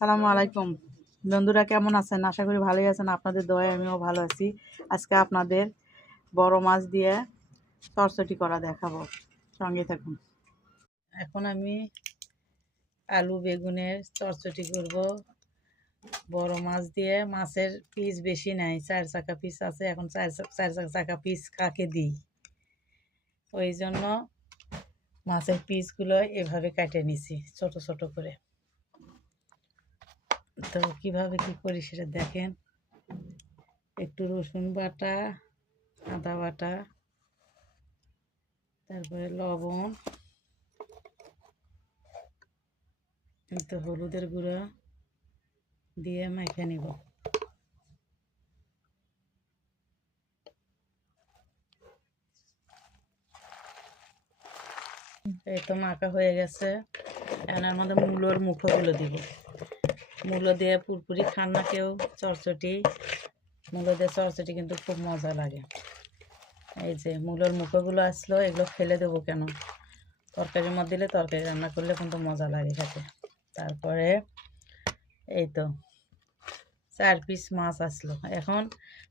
সালামু আলাইকুম বন্ধুরা, কেমন আছেন? আশা করি ভালোই আছেন। আপনাদের দয়ায় আমিও ভালো আছি। আজকে আপনাদের বড় মাছ দিয়ে চটচটি করা দেখাবো, সঙ্গে থাকুন। এখন আমি আলু বেগুনের চটচটি করব বড় মাছ দিয়ে। মাছের পিস বেশি নাই, 4 চাকা পিস আছে। এখন চার চাকা পিস কাকে দিই, ওই জন্য মাছের পিসগুলো এভাবে কেটে নিছি ছোট ছোট করে। তো কিভাবে কি করি সেটা দেখেন। একটু রসুন বাটা, আদা বাটা, তারপরে লবণ, একটু হলুদের গুঁড়া দিয়ে মেখে নিব। এই তো মাখা হয়ে গেছে। এখন এর মধ্যে মূলোর মুখোগুলো দিব। মূলো দিয়ে পুরপুরি খান না কেউ চটচটি, মূলো দিয়ে চটচটি কিন্তু খুব মজা লাগে। এই যে মূলোর মুখোগুলো আসলো, এগুলো ফেলে দেবো কেন? তরকারির মধ্যে দিলে, তরকারি রান্না করলে কিন্তু মজা লাগে খেতে। তারপরে এই তো 4 পিস মাছ আসলো। এখন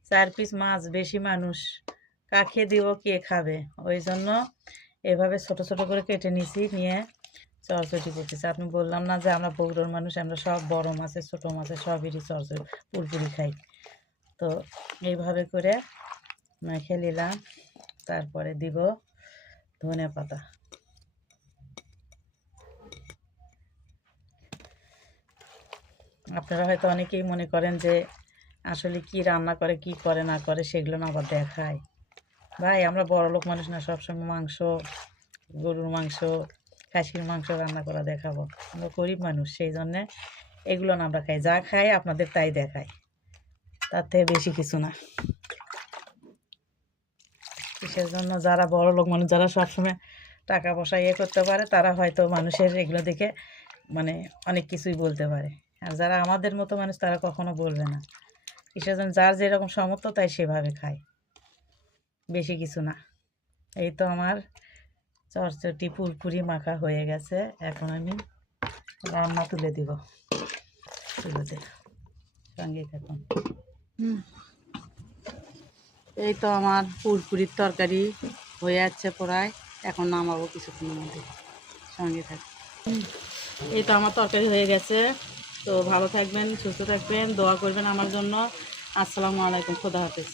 4 পিস মাছ বেশি মানুষ, কাকে দিব, কে খাবে? ওই জন্য এভাবে ছোট ছোট করে কেটে নিছি, নিয়ে চড়চড়ি করতেছি। আপনি বললাম না যে আমরা বগুড়ার মানুষ, আমরা সব বড় মাছের ছোট মাছের সবেরই চড়চড়ি পুরপুরি খাই। তো এইভাবে করে মেখে নিলাম। তারপরে দিব ধনে পাতা। আপনারা হয়তো অনেকেই মনে করেন যে আসলে কি রান্না করে, কি করে না করে সেগুলো না আবার দেখায়। ভাই, আমরা বড়লোক মানুষ না, সবসময় মাংস, গরুর মাংস, খাসির মাংস রান্না করা দেখাবো? আমরা গরিব মানুষ, সেই জন্যে এগুলো না আমরা খাই। যা খাই আপনাদের তাই দেখাই, তার থেকে বেশি কিছু না। কিসের জন্য? যারা বড়লোক মানুষ, যারা সবসময় টাকা পয়সা করতে পারে, তারা হয়তো মানুষের এগুলো দেখে মানে অনেক কিছুই বলতে পারে। আর যারা আমাদের মতো মানুষ, তারা কখনো বলবে না। কিসের জন্য? যার যেরকম সামর্থ্য তাই সেভাবে খায়, বেশি কিছু না। এই তো আমার চটচটি পুরপুরি মাখা হয়ে গেছে। এখন আমি রান্না তুলে দিব চুলোতে, সঙ্গে থাকুন। এই তো আমার পুরপুরির তরকারি হয়ে যাচ্ছে প্রায়। এখন নামাবো কিছুক্ষণের মধ্যে, সঙ্গে থাকুন। এই তো আমার তরকারি হয়ে গেছে। তো ভালো থাকবেন, সুস্থ থাকবেন, দোয়া করবেন আমার জন্য। আসসালামু আলাইকুম, খোদা হাফেজ।